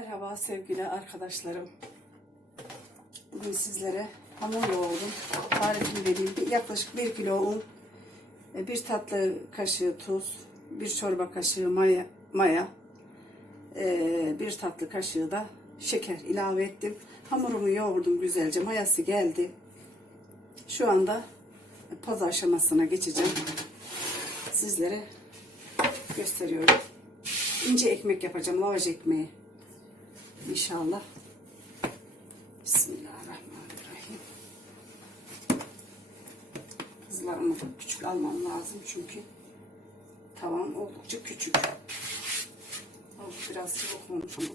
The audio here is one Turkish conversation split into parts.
Merhaba sevgili arkadaşlarım. Bugün sizlere hamur yoğurdum. Tarifini vereyim. Yaklaşık 1 kilo un, e, bir tatlı kaşığı tuz, bir çorba kaşığı maya, maya e, bir tatlı kaşığı da şeker ilave ettim. Hamurumu yoğurdum güzelce. Mayası geldi. Şu anda paz aşamasına geçeceğim. Sizlere gösteriyorum. İnce ekmek yapacağım. Lavaş ekmeği. İnşallah. Bismillahirrahmanirrahim. Kızlarımı küçük almam lazım çünkü tavam oldukça küçük. Biraz olmuş ama.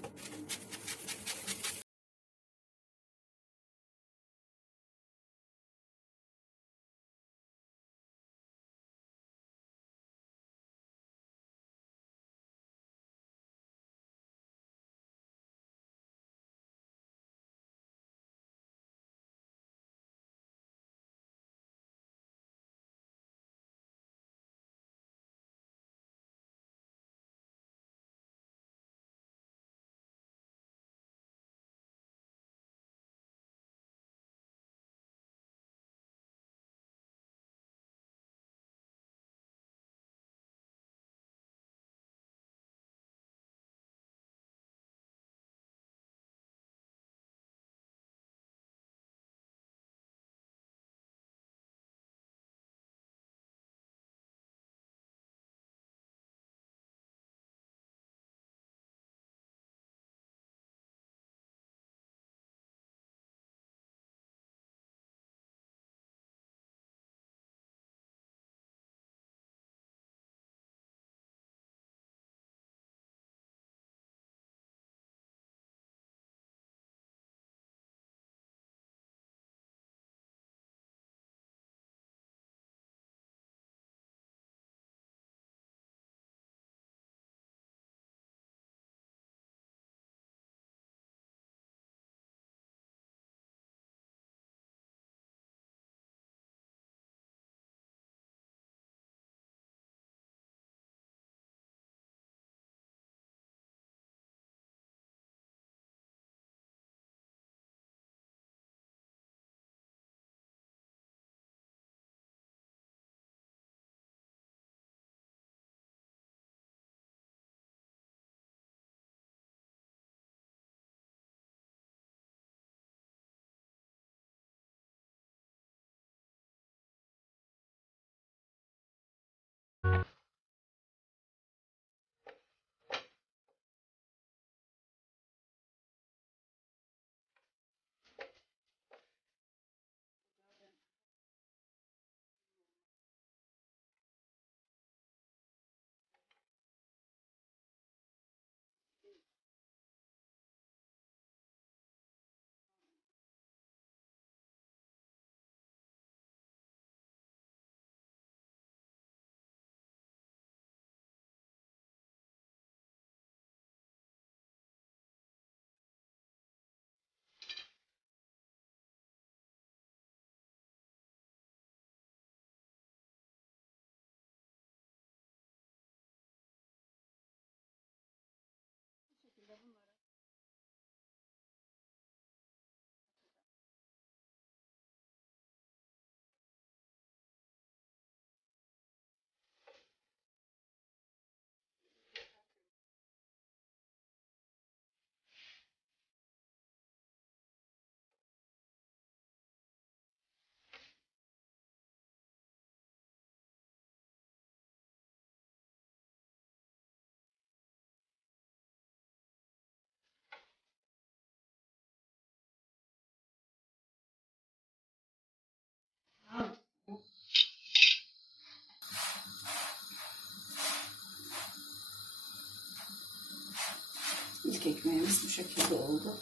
İlk ekmeğimiz bu şekilde oldu.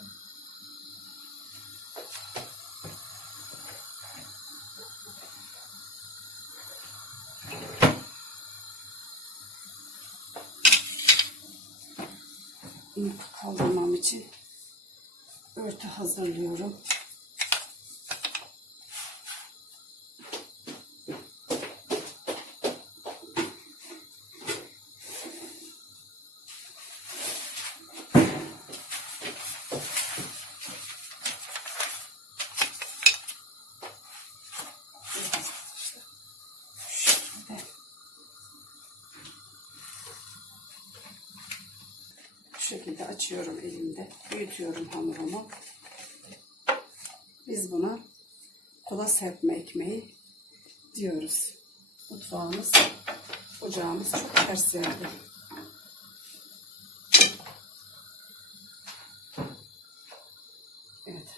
Bunu kaldırmam için örtü hazırlıyorum. Açıyorum elimde. Büyütüyorum hamurumu. Biz buna kola serpme ekmeği diyoruz. Mutfağımız, ocağımız çok ters yerde. Evet.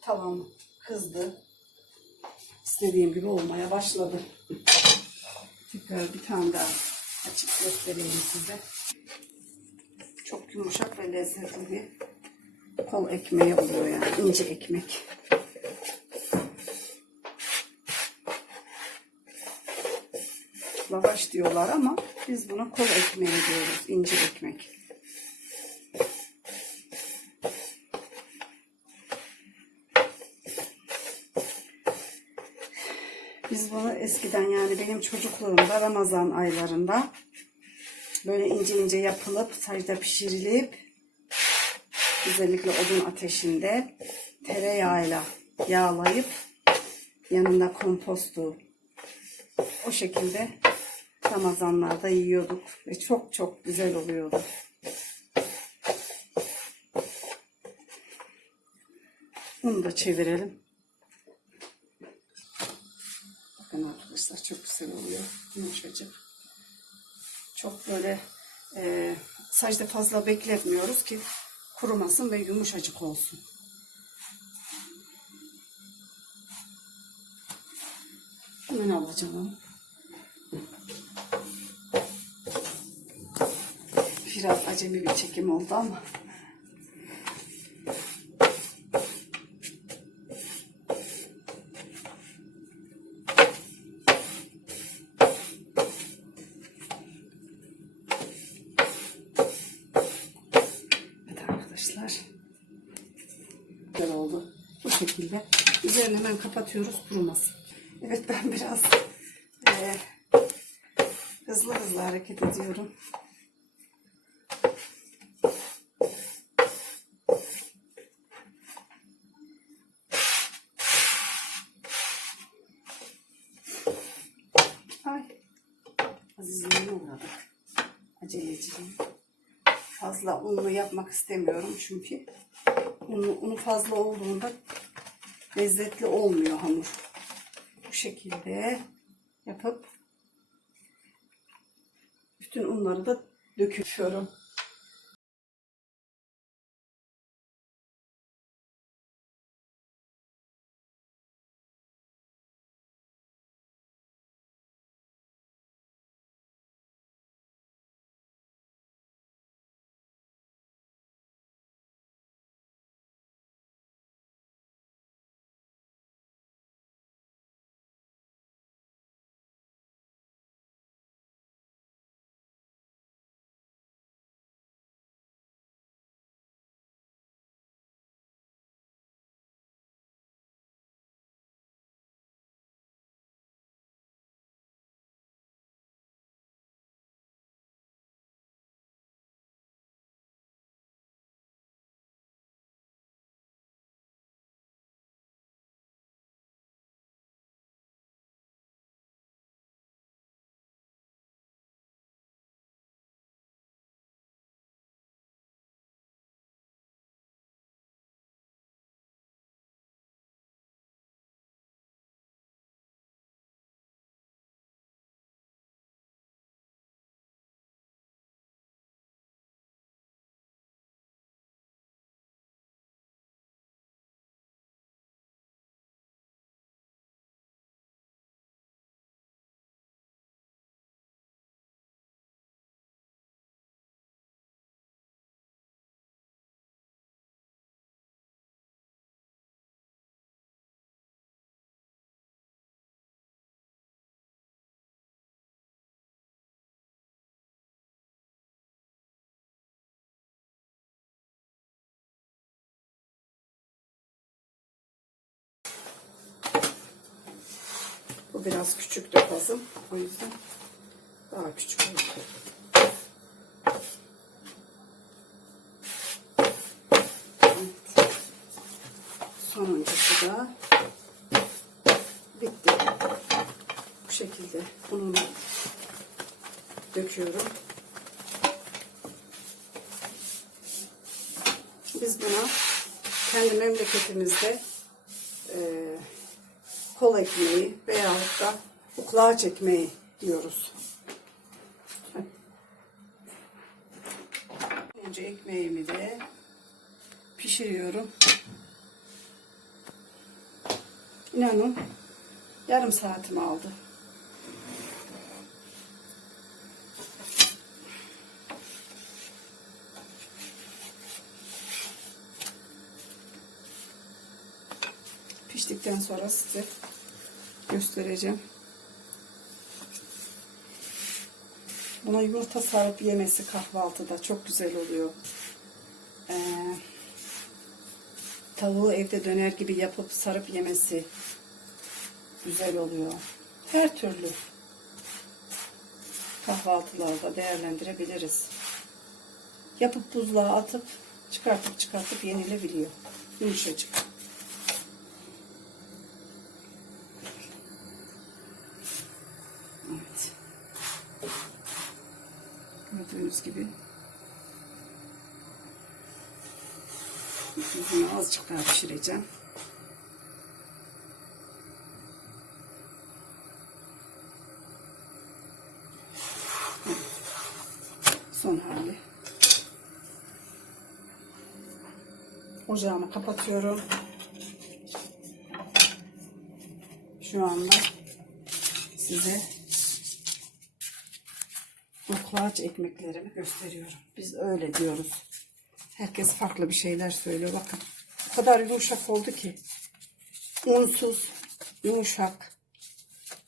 Tavam kızdı. İstediğim gibi olmaya başladı. Tekrar bir tane daha açıp göstereyim size. Çok yumuşak ve lezzetli bir kol ekmeği oluyor yani ince ekmek. Lavaş diyorlar ama biz buna kol ekmeği diyoruz, ince ekmek. Biz bunu eskiden yani benim çocukluğumda Ramazan aylarında böyle ince ince yapılıp sacda pişirilip özellikle odun ateşinde tereyağıyla yağlayıp yanında kompostu o şekilde Ramazanlarda yiyorduk ve çok çok güzel oluyordu. Bunu da çevirelim. Arkadaşlar çok güzel oluyor. Yumuşacık. Çok böyle e, sacda fazla bekletmiyoruz ki kurumasın ve yumuşacık olsun. Hemen alacağım. Biraz acemi bir çekim oldu ama. Şekilde. Üzerini hemen kapatıyoruz kurumasın. Evet ben biraz eee, hızlı hızlı hareket ediyorum. Ay. Azizliğine uğradık. Aceleciliğine. Fazla unlu yapmak istemiyorum çünkü unu, unu fazla olduğunda lezzetli olmuyor hamur. Bu şekilde yapıp bütün unları da döküyorum. biraz küçük de kazım. O yüzden daha küçük oldu. Sonuncusu da bitti. Bu şekilde ununu döküyorum. Biz buna kendi memleketimizde e, kol ekmeği veyahut da uklağa ekmeği diyoruz. Önce ekmeğimi de pişiriyorum. İnanın yarım saatimi aldı. Piştikten sonra size göstereceğim. Buna yumurta sarıp yemesi kahvaltıda çok güzel oluyor. Ee, tavuğu evde döner gibi yapıp sarıp yemesi güzel oluyor. Her türlü kahvaltılarda değerlendirebiliriz. Yapıp buzluğa atıp çıkartıp çıkartıp yenilebiliyor. Yumuşacık. Evet. Gördüğünüz gibi bunu azıcık daha pişireceğim. Son hali. Ocağımı kapatıyorum. Şu anda size Oklaç ekmeklerimi gösteriyorum. Biz öyle diyoruz. Herkes farklı bir şeyler söylüyor. Bakın o kadar yumuşak oldu ki. Unsuz, yumuşak.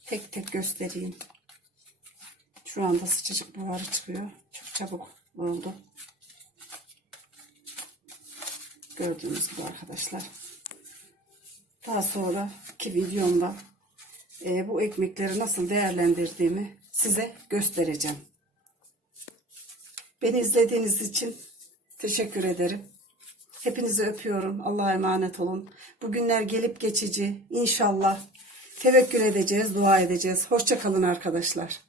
Tek tek göstereyim. Şu anda sıcacık buharı çıkıyor. Çok çabuk oldu. Gördüğünüz gibi arkadaşlar. Daha sonraki videomda e, bu ekmekleri nasıl değerlendirdiğimi size göstereceğim. Beni izlediğiniz için teşekkür ederim. Hepinizi öpüyorum. Allah'a emanet olun. Bugünler gelip geçici. İnşallah tevekkül edeceğiz, dua edeceğiz. Hoşça kalın arkadaşlar.